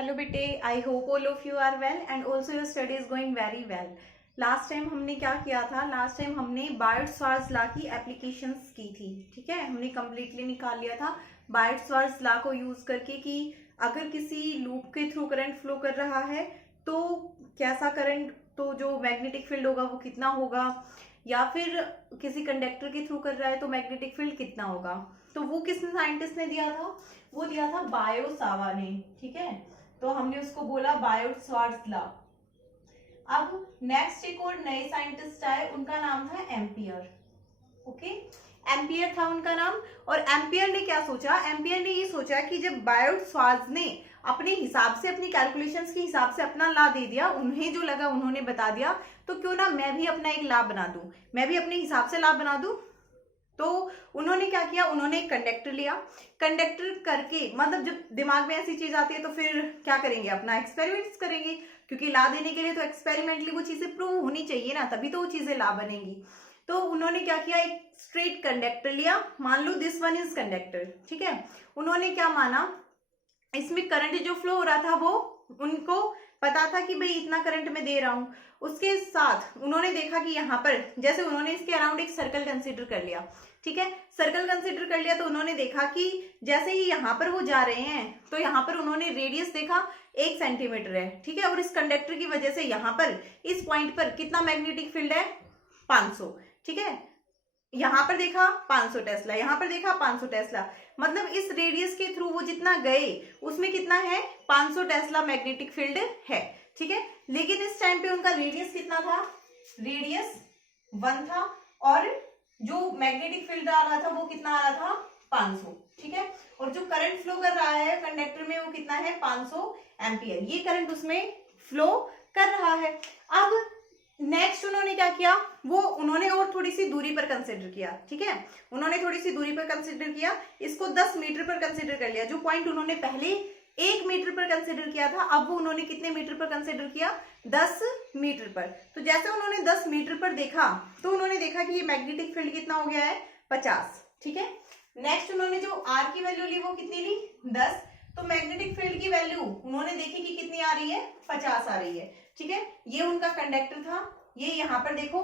Hello बेटे, I hope all of you are well and also your study is going very well. Last time हमने क्या किया था? Last time हमने बायट-स्वार्ट्ज law की एप्लीकेशंस की थी। ठीक है, हमने कम्प्लीटली निकाल लिया था बायट-स्वार्ट्ज लॉ को यूज करके कि अगर किसी लूप के थ्रू करंट फ्लो कर रहा है तो कैसा करंट, तो जो मैग्नेटिक फील्ड होगा वो कितना होगा, या फिर किसी कंडक्टर के थ्रू कर रहा है तो मैग्नेटिक फील्ड कितना होगा। तो वो किस साइंटिस्ट ने दिया था? वो दिया था बायो-सावा ने। ठीक है, तो हमने उसको बोला बायट-स्वार्ट्ज लॉ। अब नेक्स्ट एक और नए साइंटिस्ट आए, उनका नाम था एम्पियर। ओके, एम्पियर था उनका नाम। और एम्पियर ने क्या सोचा? एम्पियर ने ये सोचा कि जब बायट-स्वार्ट्ज ने अपने हिसाब से, अपनी कैलकुलेशंस के हिसाब से अपना लॉ दे दिया, उन्हें जो लगा उन्होंने बता दिया, तो क्यों ना मैं भी अपना एक लॉ बना दूं, मैं भी अपने हिसाब से लॉ बना दूं। तो उन्होंने क्या किया? उन्होंने एक कंडक्टर लिया। कंडक्टर करके, मतलब जब दिमाग में ऐसी चीज आती है तो फिर क्या करेंगे? अपना एक्सपेरिमेंट्स करेंगे, क्योंकि ला देने के लिए तो एक्सपेरिमेंटली वो चीजें प्रूव होनी चाहिए ना, तभी तो वो चीजें ला बनेंगी। तो उन्होंने क्या किया? एक स्ट्रेट कंडक्टर लिया। मान लो दिस वन इज कंडक्टर। ठीक है, उन्होंने क्या माना, इसमें करंट जो फ्लो हो रहा था वो उनको पता था कि भाई इतना करंट मैं दे रहा हूं। उसके साथ उन्होंने देखा कि यहाँ पर, जैसे उन्होंने इसके अराउंड एक सर्कल कंसीडर कर लिया। ठीक है, सर्कल कंसीडर कर लिया तो उन्होंने देखा कि जैसे ही यहाँ पर वो जा रहे हैं तो यहाँ पर उन्होंने रेडियस देखा 1 सेंटीमीटर है। ठीक है, और इस कंडक्टर की वजह से यहाँ पर इस पॉइंट पर कितना मैग्नेटिक फील्ड है? 500। ठीक है, यहां पर देखा 500 टेस्ला, यहां पर देखा 500 टेस्ला, मतलब इस रेडियस के थ्रू वो जितना गए उसमें कितना है? 500 टेस्ला मैग्नेटिक फील्ड है। ठीक है, लेकिन इस टाइम पे उनका रेडियस कितना था? रेडियस 1 था, और जो मैग्नेटिक फील्ड आ रहा था वो कितना आ रहा था? 500। ठीक है, और जो करंट फ्लो कर रहा है कंडक्टर में वो कितना है? 500 एम्पियर। ये करंट उसमें फ्लो कर रहा है। अब नेक्स्ट उन्होंने क्या किया? वो उन्होंने और थोड़ी सी दूरी पर कंसिडर किया। ठीक है, उन्होंने थोड़ी सी दूरी पर कंसिडर किया, इसको 10 मीटर पर कंसिडर कर लिया। जो पॉइंट उन्होंने पहले 1 मीटर पर कंसिडर किया था, अब वो उन्होंने कितने मीटर पर कंसिडर किया? 10 मीटर पर। तो जैसे उन्होंने 10 मीटर पर देखा तो उन्होंने देखा कि ये मैग्नेटिक फील्ड कितना हो गया है? 50। ठीक है, नेक्स्ट उन्होंने जो आर की वैल्यू ली वो कितनी ली? 10। तो मैग्नेटिक फील्ड की वैल्यू उन्होंने देखी कि कितनी आ रही है? 50 आ रही है। ठीक है, ये उनका कंडक्टर था। ये यहाँ पर देखो,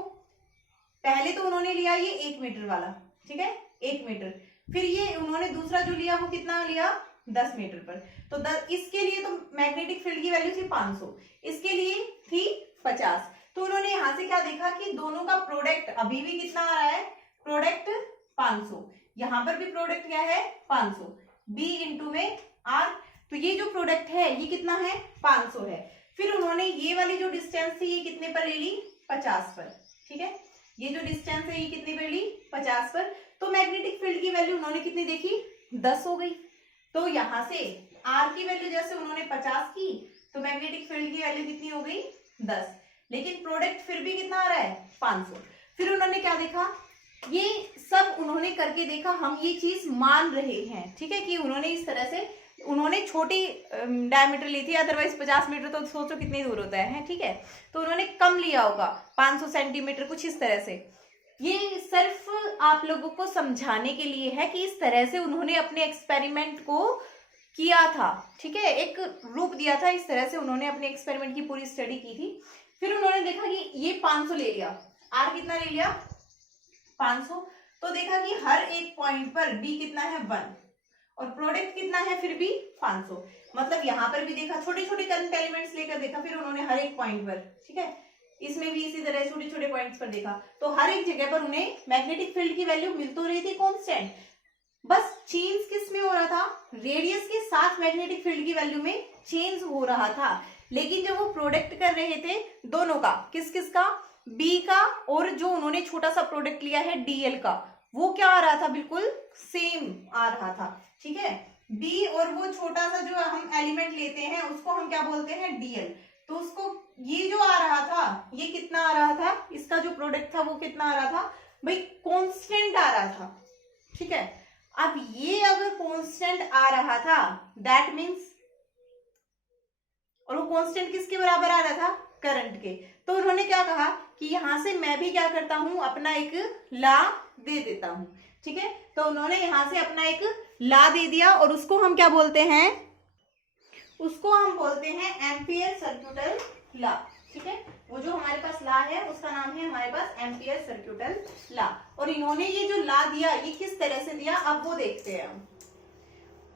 पहले तो उन्होंने लिया ये 1 मीटर वाला। ठीक है, 1 मीटर। फिर ये उन्होंने दूसरा जो लिया वो कितना लिया? 10 मीटर पर। तो इसके लिए तो मैग्नेटिक फील्ड की वैल्यू थी 500, इसके लिए थी 50। तो उन्होंने यहां से क्या देखा कि दोनों का प्रोडक्ट अभी भी कितना आ रहा है? प्रोडक्ट 500। यहां पर भी प्रोडक्ट क्या है? 500। बी इंटू में आर, तो ये जो प्रोडक्ट है ये कितना है? 500 है। फिर उन्होंने ये वाली जो डिस्टेंस थी ये कितने पर ले ली? 50 पर। ठीक है, ये जो डिस्टेंस है ये कितने पर ली? 50 पर। तो मैग्नेटिक फील्ड की वैल्यू उन्होंने कितनी देखी? 10 हो गई। तो यहां से आर की वैल्यू जैसे उन्होंने 50 की, तो मैग्नेटिक फील्ड की वैल्यू कितनी हो गई? 10। लेकिन प्रोडक्ट फिर भी कितना आ रहा है? 500। फिर उन्होंने क्या देखा? ये सब उन्होंने करके देखा, हम ये चीज मान रहे हैं। ठीक है, कि उन्होंने इस तरह से, उन्होंने छोटी डायमीटर ली थी, अदरवाइज 50 मीटर तो सोचो कितनी दूर होता है। ठीक है, तो उन्होंने कम लिया होगा, 500 सेंटीमीटर, कुछ इस तरह से। ये सिर्फ आप लोगों को समझाने के लिए है कि इस तरह से उन्होंने अपने एक्सपेरिमेंट को किया था। ठीक है, एक रूप दिया था, इस तरह से उन्होंने अपने एक्सपेरिमेंट की पूरी स्टडी की थी। फिर उन्होंने देखा कि ये 500 ले लिया, आर कितना ले लिया? 500। तो देखा कि हर एक पॉइंट पर बी कितना है? 1, और प्रोडक्ट कितना है? फिर भी 500। मतलब यहां पर भी देखा, छोटे छोटे करंट एलिमेंट्स लेकर देखा फिर उन्होंने हर एक पॉइंट पर। ठीक है, इसमें भी इसी तरह छोटे छोटे पॉइंट्स पर देखा, तो हर एक जगह पर उन्हें मैग्नेटिक फील्ड की वैल्यू मिल तो रही थी कांस्टेंट, बस चेंज किस में हो रहा था? रेडियस के साथ मैग्नेटिक फील्ड की वैल्यू में चेंज हो रहा था। लेकिन जब वो प्रोडक्ट कर रहे थे दोनों का, किस किस का? बी का, और जो उन्होंने छोटा सा प्रोडक्ट लिया है डीएल का, वो क्या आ रहा था? बिल्कुल सेम आ रहा था। ठीक है, बी और वो छोटा सा जो हम एलिमेंट लेते हैं उसको हम क्या बोलते हैं? डीएल। तो उसको ये जो आ रहा था ये कितना आ रहा था? इसका जो प्रोडक्ट था वो कितना आ रहा था? भाई कांस्टेंट आ रहा था। ठीक है, अब ये अगर कांस्टेंट आ रहा था दैट मीन्स, और वो कांस्टेंट किसके बराबर आ रहा था? करंट के। तो उन्होंने क्या कहा कि यहां से मैं भी क्या करता हूं? अपना एक लॉ दे देता हूं। ठीक है, तो उन्होंने यहां से अपना एक लॉ दे दिया, और उसको हम क्या बोलते हैं? उसको हम बोलते हैं एम्पियर सर्क्यूटल लॉ। ठीक है, वो जो हमारे पास लॉ है उसका नाम है हमारे पास एम्पियर सर्क्यूटल लॉ। और इन्होंने ये जो लॉ दिया ये किस तरह से दिया, अब वो देखते हैं हम।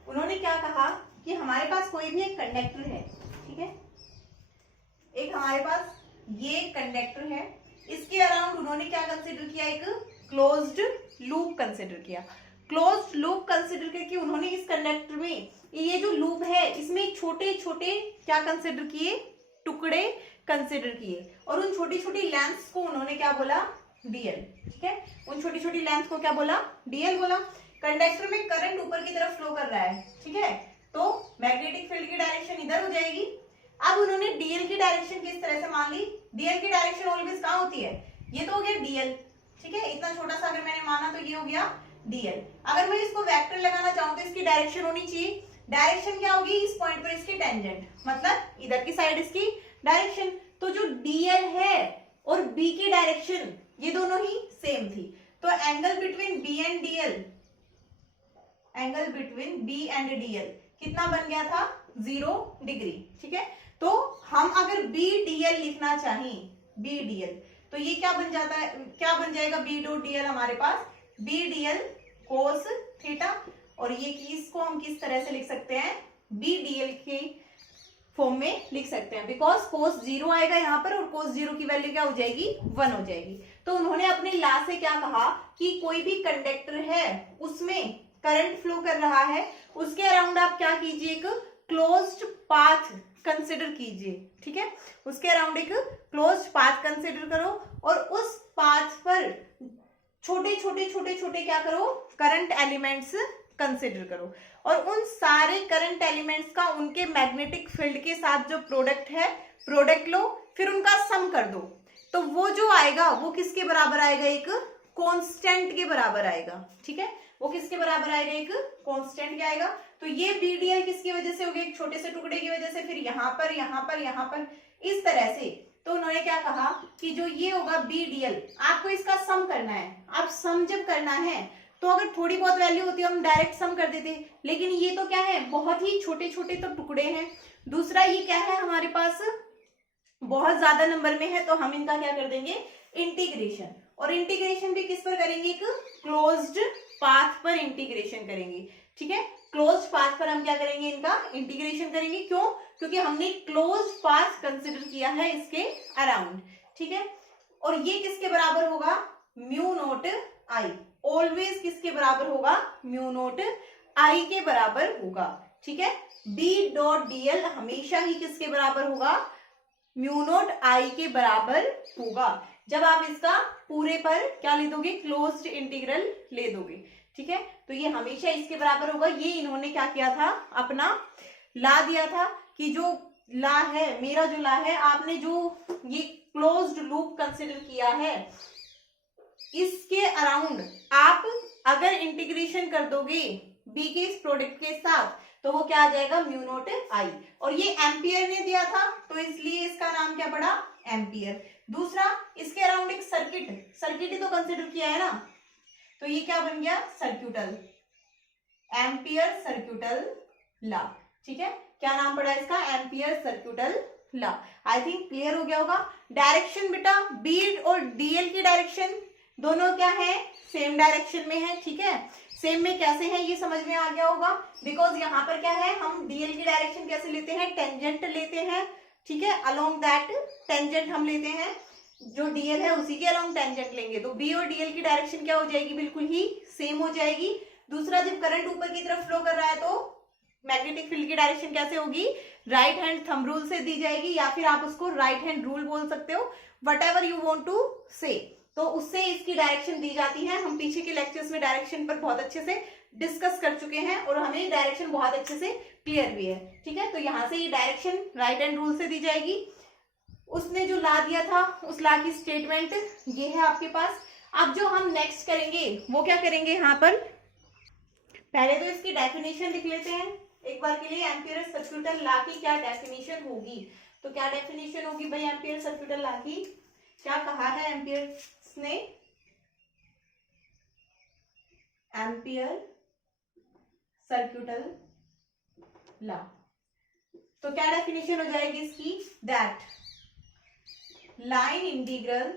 उन्होंने क्या कहा कि हमारे पास कोई भी एक कंडक्टर है, ठीक है, एक हमारे पास ये कंडक्टर है, इसके अराउंड उन्होंने क्या कंसिडर किया, एक क्लोज्ड लूप कंसिडर किया। क्लोज्ड लूप कंसिडर करके उन्होंने इस कंडक्टर में ये जो लूप है इसमें छोटे छोटे क्या कंसिडर किए, टुकड़े कंसिडर किए, और उन छोटी छोटी लेंथ्स को उन्होंने क्या बोला, डीएल। ठीक है, उन छोटी छोटी लेंथ को क्या बोला, डीएल बोला। कंडक्टर में करंट ऊपर की तरफ फ्लो कर रहा है, ठीक है, तो मैग्नेटिक फील्ड की डायरेक्शन इधर हो जाएगी। अब उन्होंने डीएल की डायरेक्शन किस तरह से मान ली, डीएल की डायरेक्शन ऑलवेज कहाँ होती है, ये तो हो गया डीएल। ठीक है, इतना छोटा सा अगर मैंने माना तो ये हो गया डीएल। अगर मैं इसको वेक्टर लगाना चाहूँ तो इसकी डायरेक्शन होनी चाहिए, डायरेक्शन क्या होगी, इस पॉइंट पर इसकी टेंजेंट, मतलब इधर की साइड इसकी डायरेक्शन। तो जो डीएल है और बी की डायरेक्शन ये दोनों ही सेम थी, तो angle between B and DL, angle between B and DL कितना बन गया था, 0 डिग्री। ठीक है, तो हम अगर बी डीएल लिखना चाहें, बी डीएल, तो ये क्या बन जाता है, क्या बन जाएगा, बी डॉट डीएल हमारे पास बी डीएल कोस थीटा, और ये इसको हम किस तरह से लिख सकते हैं, बी डीएल के फॉर्म में लिख सकते हैं, बिकॉज कोस 0 आएगा यहाँ पर और कोस 0 की वैल्यू क्या हो जाएगी, 1 हो जाएगी। तो उन्होंने अपने लॉ से क्या कहा कि कोई भी कंडक्टर है उसमें करंट फ्लो कर रहा है, उसके अराउंड आप क्या कीजिए, एक क्लोज्ड पाथ कंसिडर कीजिए। ठीक है, उसके अराउंड एक क्लोज्ड पाथ कंसिडर करो, और उस पाथ पर छोटे छोटे छोटे छोटे क्या करो, करंट एलिमेंट्स कंसिडर करो, और उन सारे करंट एलिमेंट्स का उनके मैग्नेटिक फील्ड के साथ जो प्रोडक्ट है, प्रोडक्ट लो, फिर उनका सम कर दो, तो वो जो आएगा वो किसके बराबर आएगा, एक कांस्टेंट के बराबर आएगा। ठीक है, वो किसके बराबर आएगा, एक कांस्टेंट के आएगा। तो ये बीडीएल किसकी वजह से हो गया, एक छोटे से टुकड़े की वजह से, फिर यहाँ पर यहाँ पर यहाँ पर इस तरह से। तो उन्होंने क्या कहा कि जो ये होगा बीडीएल, आपको इसका सम करना है। आप सम जब करना है तो अगर थोड़ी बहुत वैल्यू होती है हम डायरेक्ट सम कर देते, लेकिन ये तो क्या है, बहुत ही छोटे छोटे तो टुकड़े हैं। दूसरा ये क्या है, हमारे पास बहुत ज्यादा नंबर में है, तो हम इनका क्या कर देंगे, इंटीग्रेशन। और इंटीग्रेशन भी किस पर करेंगे, एक क्लोज्ड पाथ पर इंटीग्रेशन करेंगे। ठीक है, क्लोज्ड पाथ पर हम क्या करेंगे, इनका इंटीग्रेशन करेंगे। क्यों, क्योंकि हमने क्लोज्ड पाथ कंसिडर किया है इसके अराउंड। ठीक है, और ये किसके बराबर होगा, म्यू नोट आई, ऑलवेज किसके बराबर होगा, म्यू नोट आई के बराबर होगा। ठीक है, बी डॉट डीएल हमेशा ही किसके बराबर होगा, म्यू नोट आई के बराबर होगा, जब आप इसका पूरे पर क्या ले दोगे, क्लोज्ड इंटीग्रल ले दोगे। ठीक है, तो ये हमेशा इसके बराबर होगा। ये इन्होंने क्या किया था, अपना ला दिया था कि जो ला है, मेरा जो ला है, आपने जो ये क्लोज्ड लूप कंसिडर किया है, इसके अराउंड आप अगर इंटीग्रेशन कर दोगे बी के इस प्रोडक्ट के साथ, तो वो क्या आ जाएगा, म्यू नोट आई। और ये एम्पियर ने दिया था, तो इसलिए इसका नाम क्या पड़ा, एम्पियर। दूसरा, इसके अराउंड एक सर्किट ही तो कंसिडर किया है ना, तो ये क्या बन गया, सर्क्यूटल, एम्पियर सर्क्यूटल लॉ। ठीक है, क्या नाम पड़ा इसका, ampere सर्क्यूटल law. I think clear हो गया होगा। डायरेक्शन बेटा, बी और डीएल की डायरेक्शन दोनों क्या है, सेम डायरेक्शन में है। ठीक है, सेम में कैसे है ये समझ में आ गया होगा, बिकॉज यहाँ पर क्या है, हम डीएल की डायरेक्शन कैसे लेते हैं, टेंजेंट लेते हैं। ठीक है, अलोंग दैट टेंजेंट हम लेते हैं, जो डीएल है उसी के अलोंग टेंजेंट लेंगे, तो बी और डीएल की डायरेक्शन क्या हो जाएगी, बिल्कुल ही सेम हो जाएगी। दूसरा, जब करंट ऊपर की तरफ फ्लो कर रहा है तो मैग्नेटिक फील्ड की डायरेक्शन कैसे होगी, राइट हैंड थंब रूल से दी जाएगी, या फिर आप उसको राइट हैंड रूल बोल सकते हो, whatever you want to say, तो उससे इसकी डायरेक्शन दी जाती है। हम पीछे के लेक्चर्स में डायरेक्शन पर बहुत अच्छे से डिस्कस कर चुके हैं और हमें डायरेक्शन बहुत अच्छे से क्लियर भी है। ठीक है, तो यहाँ से ये डायरेक्शन राइट हैंड रूल से दी जाएगी। उसने जो ला दिया था उस ला की स्टेटमेंट ये है आपके पास। अब जो हम नेक्स्ट करेंगे वो क्या करेंगे, यहाँ पर पहले तो इसकी डेफिनेशन लिख लेते हैं एक बार के लिए। एम्पियर सर्क्यूटल लॉ की क्या डेफिनेशन होगी, तो क्या डेफिनेशन होगी भाई एम्पियर सर्क्यूटल लॉ की, क्या कहा है एम्पियर ने, एम्पियर सर्क्यूटल लॉ। तो क्या डेफिनेशन हो जाएगी इसकी, that line integral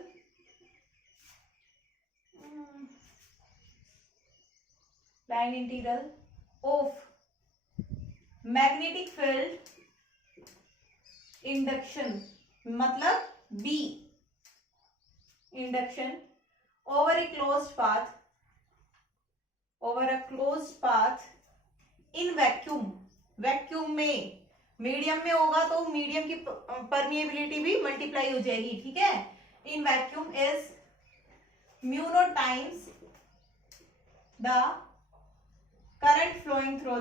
of magnetic field induction, मतलब B induction over a closed path in vacuum, vacuum में, मीडियम में होगा तो मीडियम की परमिएबिलिटी भी मल्टीप्लाई हो जाएगी, ठीक है। In vacuum is mu not times the current flowing through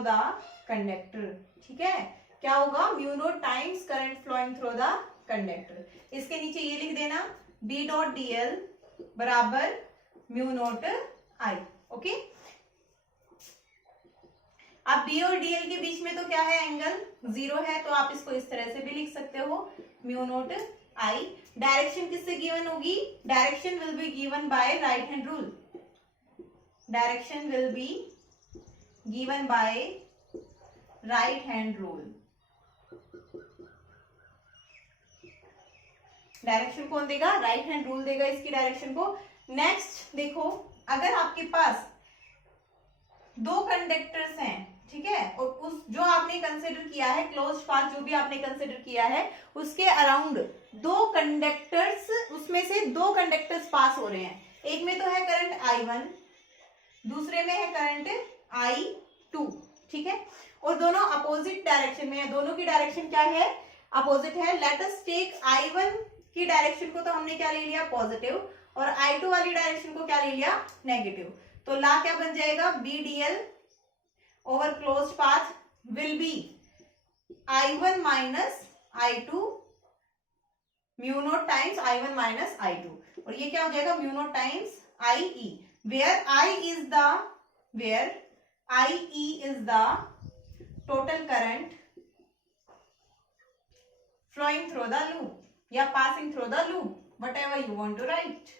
the conductor, ठीक है। क्या होगा, mu not times current flowing through the conductor. इसके नीचे ये लिख देना B डॉट DL बराबर म्यू नॉट I, ओके। अब B और DL के बीच में तो क्या है, एंगल 0 है, तो आप इसको इस तरह से भी लिख सकते हो, म्यू नॉट I। डायरेक्शन किससे गिवन होगी, direction will be given bye right hand rule, direction will be given bye right hand rule. Direction कौन देगा, राइट हैंड रूल देगा इसकी डायरेक्शन को। नेक्स्ट देखो, अगर आपके पास दो कंडक्टर्स हैं, ठीक है, और उस जो आपने कंसिडर किया है क्लोज्ड पाथ, जो भी आपने कंसिडर किया है, उसके अराउंड दो कंडक्टर्स, उसमें से दो कंडक्टर्स पास हो रहे हैं। एक में तो है करंट I1, दूसरे में है करंट I2, ठीक है, और दोनों अपोजिट डायरेक्शन में है। दोनों की डायरेक्शन क्या है, अपोजिट है। लेट अस टेक I1 की डायरेक्शन को तो हमने क्या ले लिया, पॉजिटिव, और I2 वाली डायरेक्शन को क्या ले लिया, नेगेटिव। तो ला क्या बन जाएगा, BDL over closed path will be I1 minus I2 mu not times I1 minus I2, और ये क्या हो जाएगा, mu not times IE, where IE is the total current flowing through the loop या passing through the loop, whatever you want to write.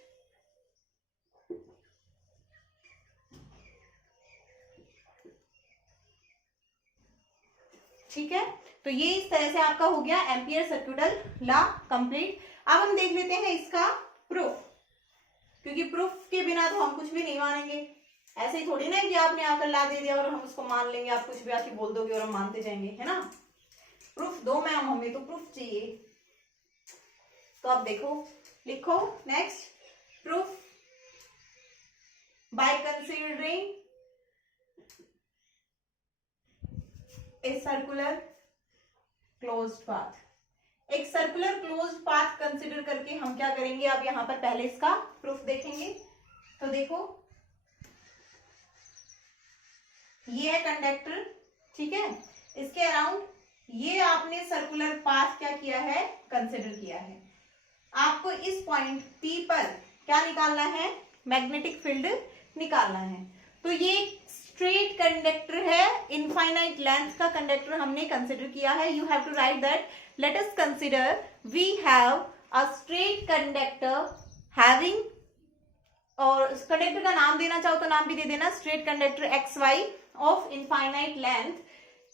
ठीक है, तो ये इस तरह से आपका हो गया एम्पियर सर्क्यूटल लॉ कंप्लीट। अब हम देख लेते हैं इसका प्रूफ, क्योंकि प्रूफ के बिना तो हम कुछ भी नहीं मानेंगे। ऐसे ही थोड़ी ना कि आपने आकर ला दे दिया और हम उसको मान लेंगे, आप कुछ भी आके बोल दोगे और हम मानते जाएंगे, है ना। प्रूफ दो मैम, हमें तो प्रूफ चाहिए। तो आप देखो, लिखो next, proof by considering a circular closed path. एक सर्कुलर क्लोज्ड पाथ कंसीडर करके हम क्या करेंगे, अब यहां पर पहले इसका प्रूफ देखेंगे। तो देखो, ये है कंडक्टर, ठीक है, इसके अराउंड ये आपने सर्कुलर पाथ क्या किया है, कंसीडर किया है। आपको इस पॉइंट P पर क्या निकालना है, मैग्नेटिक फील्ड निकालना है। तो ये स्ट्रेट कंडक्टर है, इनफाइनाइट लेंथ का कंडक्टर हमने कंसीडर किया है। You have to write that, let us consider we have a straight conductor having, और इस कंडक्टर का नाम देना चाहो तो नाम भी दे देना, straight conductor XY of infinite length,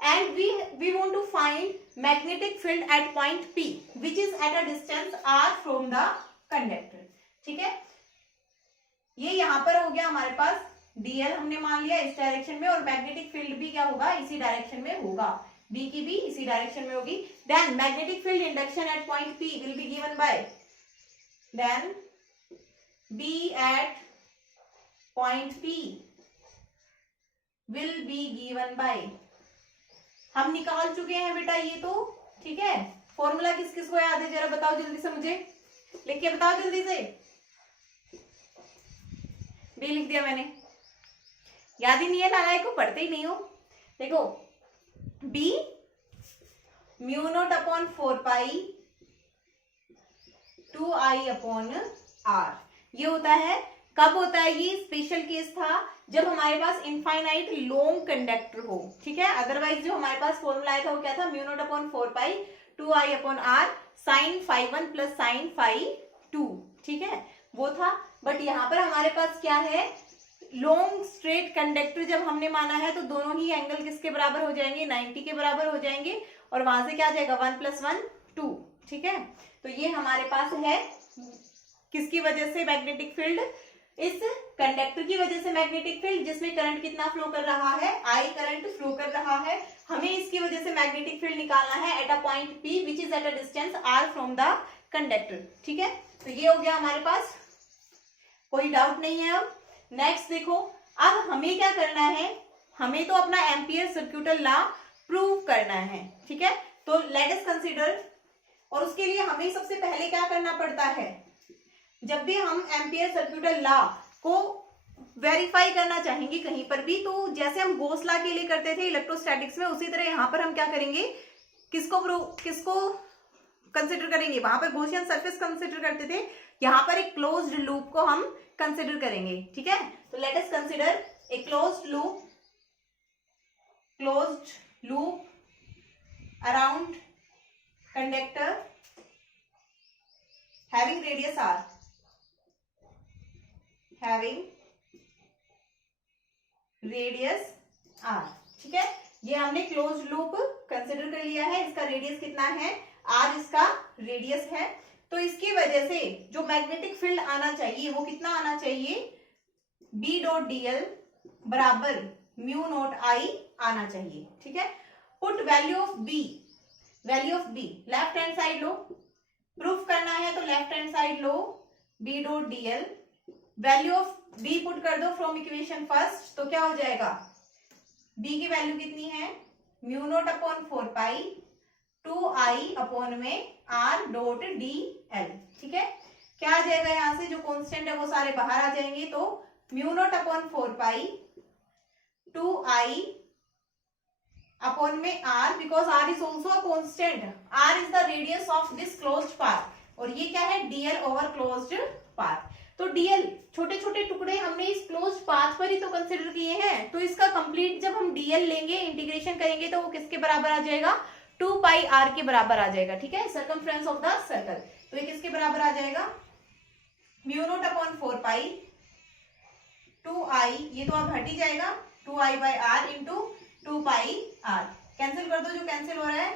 and we want to find magnetic field at point P which is at a distance R from the conductor, ठीक है। ये यहां पर हो गया हमारे पास DL हमने मान लिया इस डायरेक्शन में, और मैग्नेटिक फील्ड भी क्या होगा, इसी डायरेक्शन में होगा, B की भी इसी डायरेक्शन में होगी। Then magnetic field induction at point P will be given by, then B at point P will be given by, हम निकाल चुके हैं बेटा ये तो, ठीक है। फॉर्मूला किस किस को याद है, जरा बताओ जल्दी से, मुझे लिख के बताओ जल्दी से। बी लिख दिया मैंने, याद ही नहीं है, नालायक को पढ़ते ही नहीं हो। देखो, B mu naught upon 4 pi 2I upon R, ये होता है। कब होता है ये, स्पेशल केस था जब हमारे पास इनफाइनाइट लॉन्ग कंडक्टर हो, ठीक है। अदरवाइज जो हमारे पास फॉर्मूला आया था वो क्या था, mu not upon 4 pi 2I upon R sine φ1 plus sine φ2, ठीक है, वो था। बट यहाँ पर हमारे पास क्या है, लॉन्ग स्ट्रेट कंडक्टर जब हमने माना है तो दोनों ही एंगल किसके बराबर हो जाएंगे, 90 के बराबर हो जाएंगे, और वहां से क्या आ जाएगा 1 + 1 2। ठीक है, तो ये हमारे पास है किसकी वजह से मैग्नेटिक फील्ड, इस कंडक्टर की वजह से मैग्नेटिक फील्ड, जिसमें करंट कितना फ्लो कर रहा है, I करंट फ्लो कर रहा है। हमें इसकी वजह से मैग्नेटिक फील्ड निकालना है at a point P which is at a distance R from the conductor. ठीक है, तो ये हो गया हमारे पास, कोई डाउट नहीं है। अब नेक्स्ट देखो, अब हमें क्या करना है, हमें तो अपना एम्पियर सर्क्यूटल लॉ प्रूव करना है। ठीक है, तो लेट अस कंसीडर, और उसके लिए हमें सबसे पहले क्या करना पड़ता है, जब भी हम एम्पियर सर्क्यूटल लॉ को वेरीफाई करना चाहेंगे कहीं पर भी, तो जैसे हम गॉस लॉ के लिए करते थे इलेक्ट्रोस्टैटिक्स में, उसी तरह यहाँ पर हम क्या करेंगे, किसको कंसिडर करेंगे, वहां पर गॉसियन सरफेस कंसिडर करते थे, यहाँ पर एक क्लोज्ड लूप को हम कंसिडर करेंगे। ठीक है, तो let us consider a closed loop around conductor having radius r, ठीक है, ये हमने क्लोज लूप कंसिडर कर लिया है, इसका रेडियस कितना है r, इसका रेडियस है। तो इसकी वजह से जो मैग्नेटिक फील्ड आना चाहिए वो कितना आना चाहिए, B.dl बराबर μ0I आना चाहिए। ठीक है, put value of B left hand side low, proof करना है तो left hand side low, B.dl, value of B put कर दो फ्रॉम इक्वेशन फर्स्ट, तो क्या हो जाएगा, B की वैल्यू कितनी है, μ0/4π 2I/r.dl। ठीक है, क्या आ जाएगा, यहां से जो कांस्टेंट है वो सारे बाहर आ जाएंगे, तो μ0/4π 2I/r, because r is also a constant, r is the radius of this closed path, और ये क्या है, dl ओवर क्लोज्ड पाथ। तो dl छोटे छोटे टुकड़े हमने इस क्लोज्ड पाथ पर ही तो कंसिडर किए हैं, तो इसका कंप्लीट जब हम dl लेंगे, इंटीग्रेशन करेंगे, तो वो किसके बराबर आ जाएगा, 2πr के बराबर आ जाएगा। ठीक है, सर्कमफ्रेंस ऑफ द सर्कल, तो ये किसके बराबर आ जाएगा, μ0/4π 2I, ये तो अब हट ही जाएगा, 2I/r इंटू 2πr, कैंसिल कर दो जो कैंसिल हो रहा है,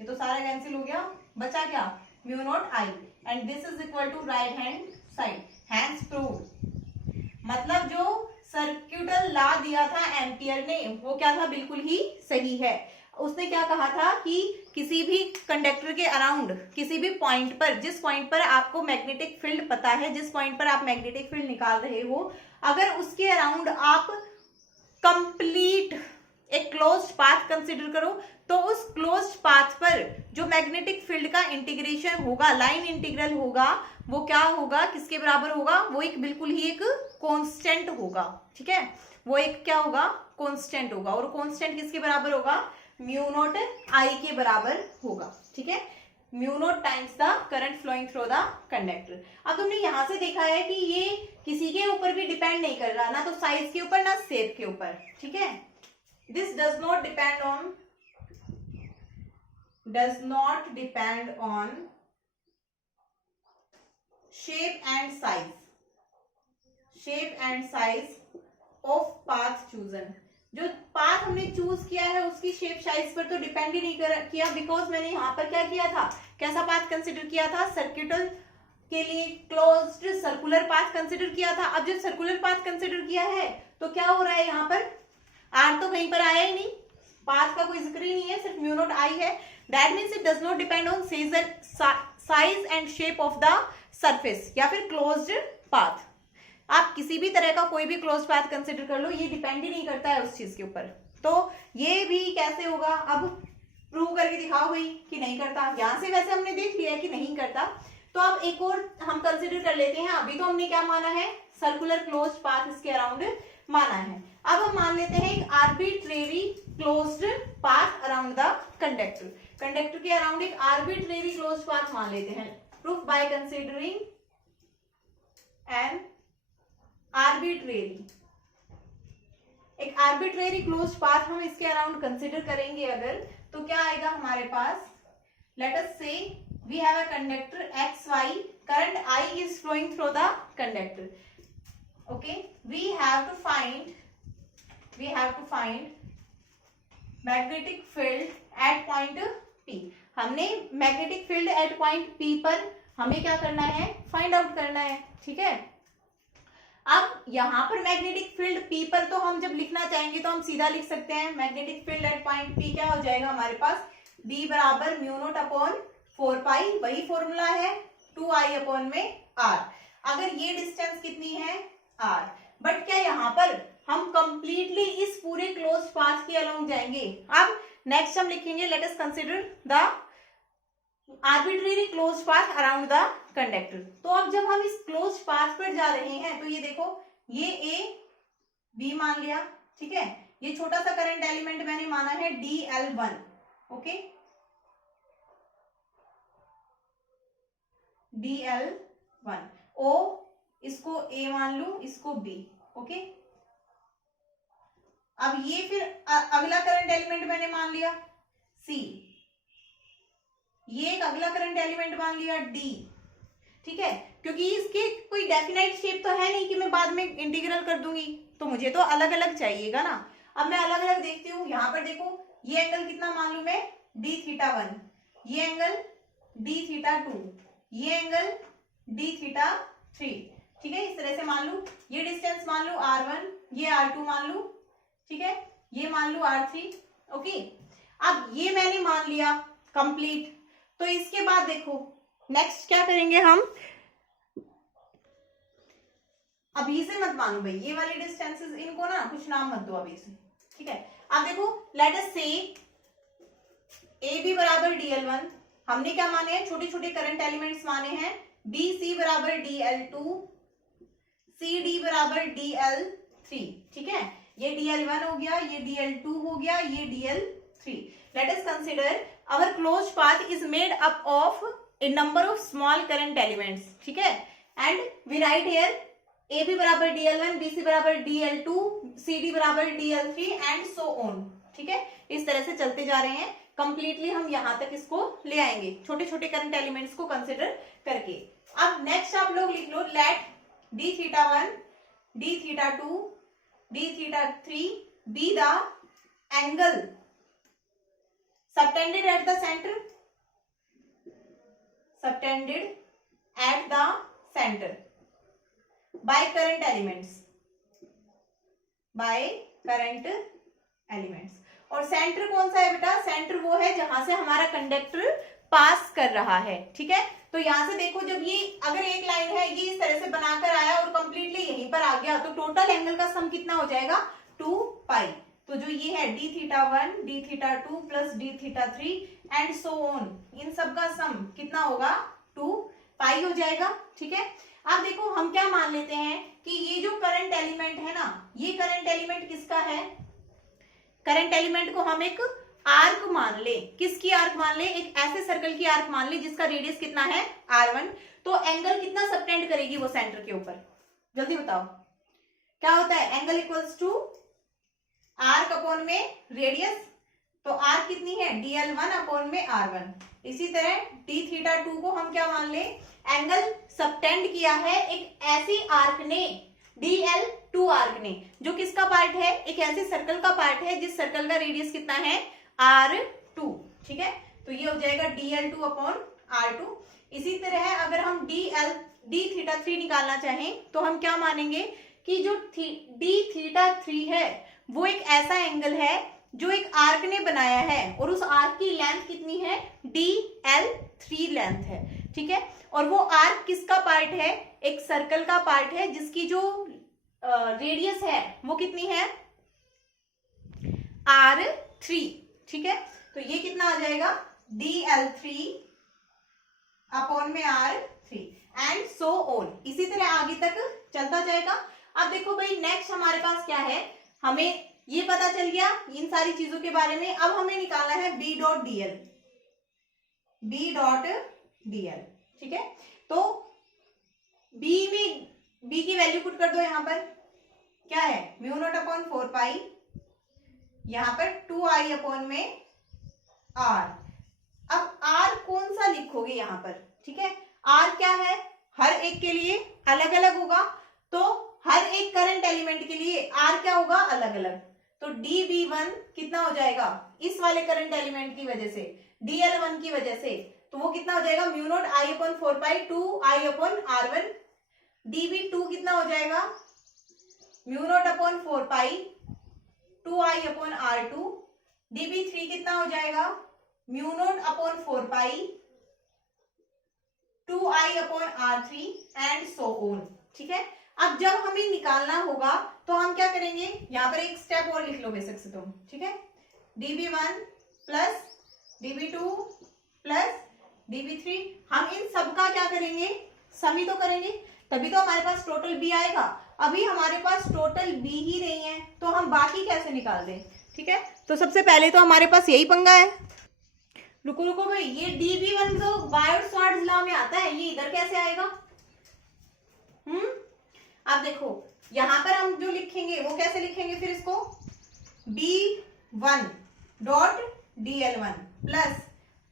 ये तो सारा कैंसिल हो गया, बचा क्या, μ0I, and this is equal to right hand side, hence proved. मतलब जो सर्क्यूटल लॉ दिया था एम्पियर ने, वो क्या था, बिल्कुल ही सही है। उसने क्या कहा था कि किसी भी कंडक्टर के अराउंड, किसी भी पॉइंट पर, जिस पॉइंट पर आपको मैग्नेटिक फील्ड पता है, जिस पॉइंट पर आप मैग्नेटिक फील्ड निकाल रहे हो, अगर उसके अराउंड आप कंप्लीट एक क्लोज्ड पाथ कंसिडर करो, तो उस क्लोज्ड पाथ पर जो मैग्नेटिक फील्ड का इंटीग्रेशन होगा, लाइन इंटीग्रल होगा, वो क्या होगा, किसके बराबर होगा, वो एक बिल्कुल ही एक कांस्टेंट होगा। ठीक है, वो एक क्या होगा, कांस्टेंट होगा, और कांस्टेंट किसके बराबर होगा, μ0I के बराबर होगा। ठीक है, μ0 times the current flowing through the conductor. अब तुमने यहां से देखा है कि ये किसी के ऊपर भी डिपेंड नहीं कर रहा, ना तो साइज के ऊपर ना शेप के ऊपर। ठीक है, this does not depend on shape and size of path chosen. जो पाथ हमने चूज किया है उसकी शेप साइज पर तो डिपेंड ही नहीं किया, बिकॉज मैंने यहाँ पर क्या किया था, कैसा पाथ कंसिडर किया था, सर्क्यूटल के लिए क्लोज्ड सर्कुलर पाथ कंसिडर किया था। अब जब सर्कुलर पाथ कंसिडर किया है तो क्या हो रहा है, यहाँ पर आर तो कहीं पर आया ही नहीं, पाथ का कोई जिक्र ही नहीं है, सिर्फ μ0I है। That means it does not depend on size and shape of the surface या फिर क्लोज्ड पाथ। आप किसी भी तरह का कोई भी क्लोज पाथ कंसिडर कर लो, ये डिपेंड ही नहीं करता है उस चीज के ऊपर। तो ये भी कैसे होगा, अब प्रूव करके दिखाओ भाई कि नहीं करता। यहां से वैसे हमने देख लिया है कि नहीं करता, तो अब एक और हम कंसिडर कर लेते हैं। अभी तो हमने क्या माना है, सर्कुलर क्लोज पाथ इसके अराउंड माना है। अब हम मान लेते हैं एक arbitrary closed path around the conductor. Conductor के अराउंड एक आर्बिट्रेरी क्लोज्ड पाथ मान लेते हैं। प्रूफ बाय कंसिडरिंग एन एक आर्बिट्रेरी क्लोज्ड पाथ हम इसके अराउंड कंसिडर करेंगे अगर, तो क्या आएगा हमारे पास, let us say we have a conductor XY, current I is flowing through the conductor. Okay, we have to find magnetic field at point P। हमने magnetic field at point P पर हमें क्या करना है, फाइंड आउट करना है, ठीक है। अब यहाँ पर मैग्नेटिक फील्ड P पर तो हम जब लिखना चाहेंगे तो हम सीधा लिख सकते हैं, magnetic field at point P क्या हो जाएगा हमारे पास, B बराबर म्यू नॉट अपॉन 4 पाई, वही फॉर्मूला है 2I अपॉन में R। अगर ये डिस्टेंस कितनी है R, बट क्या यहाँ पर हम कंप्लीटली इस पूरे क्लोज पाथ के अलोंग जाएंगे। अब नेक्स्ट हम लिखेंगे late us consider the arbitrary close path around the conductor. तो अब जब हम इस क्लोज पाथ पर जा रहे हैं तो ये देखो, ये A B मान लिया, ठीक है। ये छोटा सा करंट एलिमेंट मैंने माना है DL1, ओके, DL1। O इसको A मान लू, इसको B, ओके। अब ये फिर अगला करंट एलिमेंट मैंने मान लिया C, ये एक अगला करंट एलिमेंट मान लिया D, ठीक है। क्योंकि इसके कोई डेफिनाइट शेप तो है नहीं कि मैं बाद में इंटीग्रल कर दूंगी, तो मुझे तो अलग अलग चाहिएगा ना। अब मैं अलग अलग देखती हूँ, यहाँ पर देखो ये एंगल कितना मान लू मैं, d(θ1), ये एंगल d(θ2), ये एंगल d(θ3), ठीक है। इस तरह से मान लू, ये डिस्टेंस मान लू R1, ये R2 मान लू, ठीक है, ये मान लू R3, ओके। अब ये मैंने मान लिया कंप्लीट। तो इसके बाद देखो नेक्स्ट क्या करेंगे हम, अभी से मत मानो भाई ये वाले डिस्टेंसेस, इनको ना कुछ नाम मत दो अभी से, ठीक है। अब देखो लेट अस से AB बराबर DL1, हमने क्या माने हैं, छोटे छोटे करंट एलिमेंट्स माने हैं, BC बराबर DL2, CD बराबर DL3, ठीक है। ये DL1 हो गया, ये DL2 हो गया, ये DL3। Let us consider our close path is made up of a number of small current elements, ठीक है। And we write here AB बराबर DL1, BC बराबर DL2, CD बराबर DL3 एंड सो ऑन, ठीक है। इस तरह से चलते जा रहे हैं, कंप्लीटली हम यहां तक इसको ले आएंगे छोटे छोटे करंट एलिमेंट्स को कंसिडर करके। अब नेक्स्ट आप लोग लिख लो, late d(θ1), d(θ2), d(θ3) be the angle subtended at the center, by current elements। और सेंटर कौन सा है बेटा, सेंटर वो है जहां से हमारा कंडक्टर पास कर रहा है, ठीक है। तो यहां से देखो, जब ये अगर एक लाइन है, ये इस तरह से बनाकर आया और कंप्लीटली यहीं पर आ गया, तो टोटल एंगल का सम कितना हो जाएगा, 2 पाई। तो जो ये है d(θ1), d(θ2) plus d(θ3) and so on, इन सब का सम कितना होगा, 2 पाई हो जाएगा, ठीक है। अब देखो हम क्या मान लेते हैं कि ये जो करंट एलिमेंट है ना, ये करंट एलिमेंट किसका है, करंट एलिमेंट को हम एक आर्क मान ले। किसकी आर्क मान ले, एक ऐसे सर्कल की आर्क मान ले जिसका रेडियस कितना है R1। तो एंगल कितना सबटेंड करेगी वो सेंटर के ऊपर, जल्दी बताओ क्या होता है, angle equals to arc upon में रेडियस। तो आर्क कितनी है, DL1 अपॉन में R1। इसी तरह d(θ2) को हम क्या मान ले, एंगल सबटेंड किया है एक ऐसी आर्क ने, DL2 आर्क ने, जो किसका पार्ट है, एक ऐसे सर्कल का पार्ट है जिस सर्कल का रेडियस कितना है R2, ठीक है। तो ये हो जाएगा DL2 अपॉन R2। इसी तरह अगर हम d(θ3) निकालना चाहें तो हम क्या मानेंगे कि जो d(θ3) है वो एक ऐसा एंगल है जो एक आर्क ने बनाया है, और उस आर्क की लेंथ कितनी है, DL3 लेंथ है, ठीक है। और वो आर्क किसका पार्ट है, एक सर्कल का पार्ट है जिसकी जो रेडियस है वो कितनी है, R3, ठीक है। तो ये कितना आ जाएगा, DL3 अपॉन में R3 एंड सो ऑन। इसी तरह आगे तक चलता जाएगा। अब देखो भाई नेक्स्ट हमारे पास क्या है, हमें ये पता चल गया इन सारी चीजों के बारे में। अब हमें निकालना है B.dl, ठीक है। तो B की वैल्यू पुट कर दो, यहां पर क्या है, म्यू नॉट अपॉन 4 पाई, यहां पर 2I अपॉन में R। अब R कौन सा लिखोगे यहां पर, ठीक है। R क्या है, हर एक के लिए अलग अलग होगा, तो हर एक करंट एलिमेंट के लिए आर क्या होगा, अलग अलग। तो dv1 कितना हो जाएगा, इस वाले करंट एलिमेंट की वजह से, dl1 की वजह से, तो वो कितना हो जाएगा, mu not I upon 4 pi 2 I upon r1। dv2 कितना हो जाएगा, mu not upon 4 pi 2 I upon r2। dv3 कितना हो जाएगा, mu not upon 4 pi 2 I upon r3 and so on. ठीक है, अब जब हमें निकालना होगा तो हम क्या करेंगे, यहां पर एक स्टेप और लिख लो बेसिक से तुम। ठीक है, dv1 plus dv2 plus dv3, हम इन सबका क्या करेंगे, समी तो करेंगे, तभी तो हमारे पास टोटल b आएगा। अभी हमारे पास टोटल b ही नहीं है, तो हम बाकी कैसे निकाल दें। ठीक है, तो सबसे पहले तो हमारे पास यही पंगा है। रुको रुको भाई, ये dv1 तो बायोट-सावर्ट्स लॉ में आता है, ये इधर कैसे आएगा। अब देखो यहां पर हम जो लिखेंगे वो कैसे लिखेंगे, फिर इसको b1 dot dl1 plus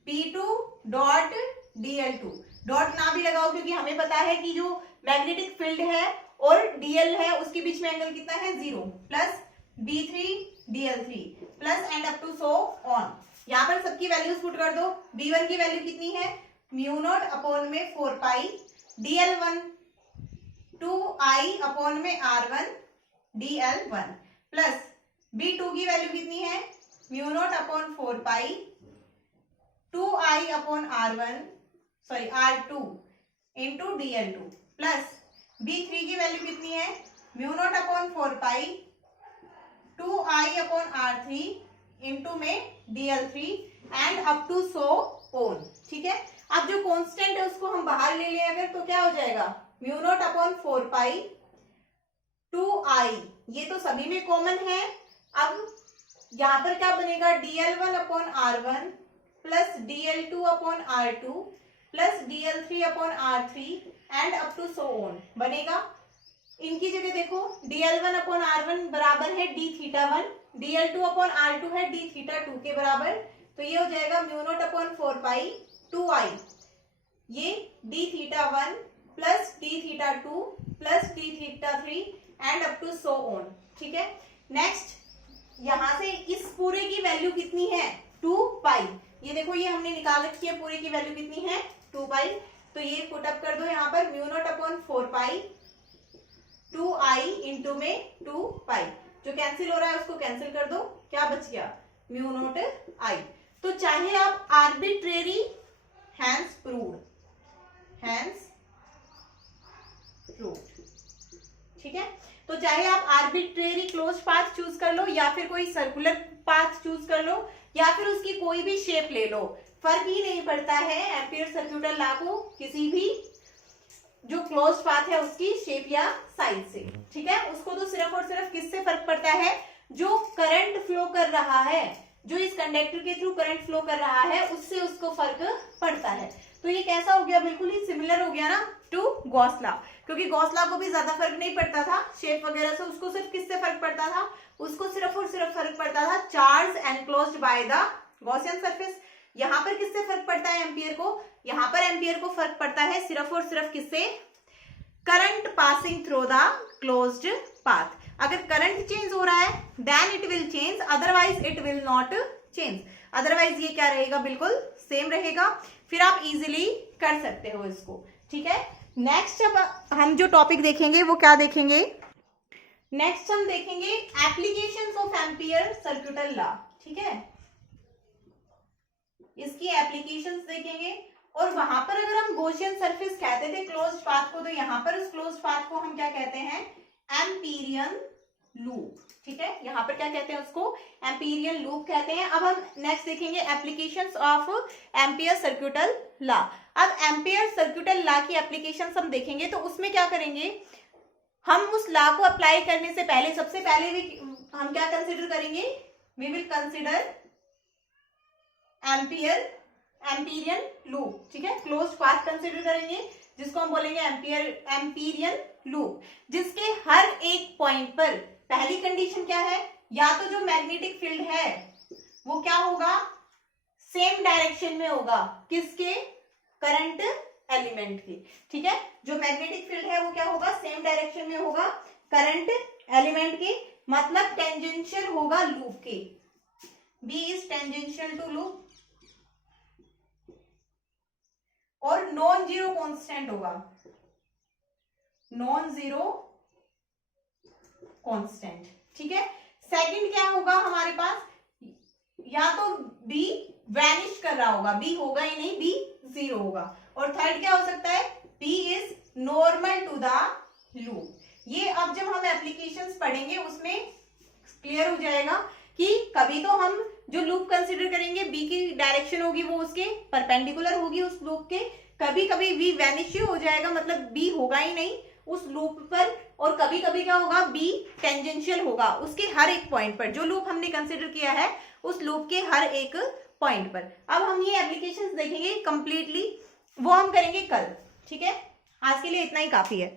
p2 dot dl2। Dot ना भी लगाओ क्योंकि हमें पता है कि जो मैग्नेटिक फील्ड है और dl है उसके बीच में एंगल कितना है, 0, plus b3 dl3 plus and up to so on. यहां पर सबकी वैल्यूज पुट कर दो। b1 की वैल्यू कितनी है, म्यू नॉट अपॉन में 4 पाई dl1 2i अपॉन में r1 dl1 प्लस b2 की वैल्यू कितनी है, mu not upon 4 pi 2i upon r2 into dl2 plus b3 की वैल्यू कितनी है, mu not upon 4 pi 2i upon r3 into में dl3 and up to so on. ठीक है, अब जो कांस्टेंट है उसको हम बाहर ले लें अगर, तो क्या हो जाएगा, mu not upon 4 pi 2i, ये तो सभी में कॉमन है। अब यहां पर क्या बनेगा, dl1 upon r1 plus dl2 upon r2 plus dl3 upon r3 and up to so on बनेगा। इनकी जगह देखो, dl1 अपॉन r1 बराबर है d theta 1, dl2 upon r2 है d थीटा 2 के बराबर, तो ये हो जाएगा mu not upon 4 pi 2i, ये d theta 1 plus d theta 2 plus d theta 3 and up to so on. ठीक है, नेक्स्ट यहां से इस पूरे की वैल्यू कितनी है, 2 पाई। ये देखो ये हमने निकाल रखी है, पूरे की वैल्यू कितनी है, 2 पाई। तो ये पुट अप कर दो यहाँ पर, mu naught upon 4 pi 2i into में 2 पाई, जो कैंसिल हो रहा है उसको कैंसिल कर दो, क्या बच गया, म्यू नॉट i। तो चाहे आप आर्बिट्रेरी, हैंस प्रूव्ड, ठीक है, तो चाहे आप आर्बिट्रेरी क्लोज पाथ चूज कर लो या फिर कोई सर्कुलर पाथ चूज कर लो या फिर उसकी कोई भी शेप ले लो, फर्क ही नहीं पड़ता है एम्पियर सर्क्यूटल लॉ को किसी भी जो क्लोज पाथ है उसकी शेप या साइज से। ठीक है, उसको तो सिर्फ और सिर्फ किससे फर्क पड़ता है, जो करंट फ्लो कर रहा है, जो इस कंडक्टर के थ्रू करंट फ्लो कर रहा है उससे उसको फर्क पड़ता है। तो ये कैसा हो गया, बिल्कुल ही सिमिलर हो गया ना टू गॉस लॉ, क्योंकि गॉस लॉ को भी ज्यादा फर्क नहीं पड़ता था शेप वगैरह से, उसको सिर्फ किससे फर्क पड़ता था, उसको सिर्फ और सिर्फ फर्क पड़ता था charge enclosed by the Gaussian surface. यहाँ पर किससे फर्क पड़ता है एम्पियर को, यहाँ पर एम्पियर को फर्क पड़ता है सिर्फ और सिर्फ किससे, current passing through the closed path. अगर करंट चेंज हो रहा है then it will change, otherwise it will not change, otherwise ये क्या रहेगा, बिल्कुल सेम रहेगा। फिर आप इजीली कर सकते हो इसको। ठीक है, नेक्स्ट अब हम जो टॉपिक देखेंगे वो क्या देखेंगे, नेक्स्ट हम देखेंगे एप्लीकेशंस ऑफ एम्पियर सर्क्यूटल लॉ। ठीक है, इसकी एप्लीकेशंस देखेंगे, और वहां पर अगर हम गॉसियन सरफेस कहते थे क्लोज्ड पाथ को, तो यहाँ पर उस क्लोज्ड पाथ को हम क्या कहते हैं, एम्पीरियन लूप। ठीक है, यहाँ पर क्या कहते हैं उसको, एम्पीरियन लूप कहते हैं। अब हम नेक्स्ट देखेंगे एप्लीकेशंस ऑफ एम्पियर सर्क्यूटल लॉ। अब एम्पियर सर्क्यूटल लॉ की एप्लीकेशंस हम देखेंगे तो उसमें क्या करेंगे, हम उस लॉ को अप्लाई करने से पहले सबसे पहले भी हम क्या कंसिडर करेंगे, we will consider Amperian loop. ठीक है, क्लोज्ड पाथ कंसिडर करेंगे जिसको हम बोलेंगे एम्पीरियन लूप, जिसके हर एक पॉइंट पर पहली कंडीशन क्या है, या तो जो मैग्नेटिक फील्ड है वो क्या होगा, सेम डायरेक्शन में होगा, किसके, करंट एलिमेंट की। ठीक है, जो मैग्नेटिक फील्ड है वो क्या होगा, सेम डायरेक्शन में होगा करंट एलिमेंट के, मतलब टेंजेंशियल होगा लूप के, B is tangential to loop, और नॉन जीरो कांस्टेंट होगा, नॉन जीरो कांस्टेंट। ठीक है, सेकंड क्या होगा हमारे पास, या तो बी वैनिश कर रहा होगा, बी होगा ही नहीं, बी जीरो होगा, और थर्ड क्या हो सकता है, B is normal to the loop. ये अब जब हम एप्लीकेशंस पढ़ेंगे उसमें क्लियर हो जाएगा कि कभी तो हम जो लूप कंसीडर करेंगे बी की डायरेक्शन होगी वो उसके परपेंडिकुलर होगी उस लूप के, कभी कभी बी वैनिश हो जाएगा, मतलब बी होगा ही नहीं उस लूप पर, और कभी कभी क्या होगा, बी टेंजेंशियल होगा उसके हर एक पॉइंट पर, जो लूप हमने कंसीडर किया है उस लूप के हर एक पॉइंट पर। अब हम ये एप्लीकेशंस देखेंगे कंप्लीटली, वो हम करेंगे कल। ठीक है, आज के लिए इतना ही काफी है।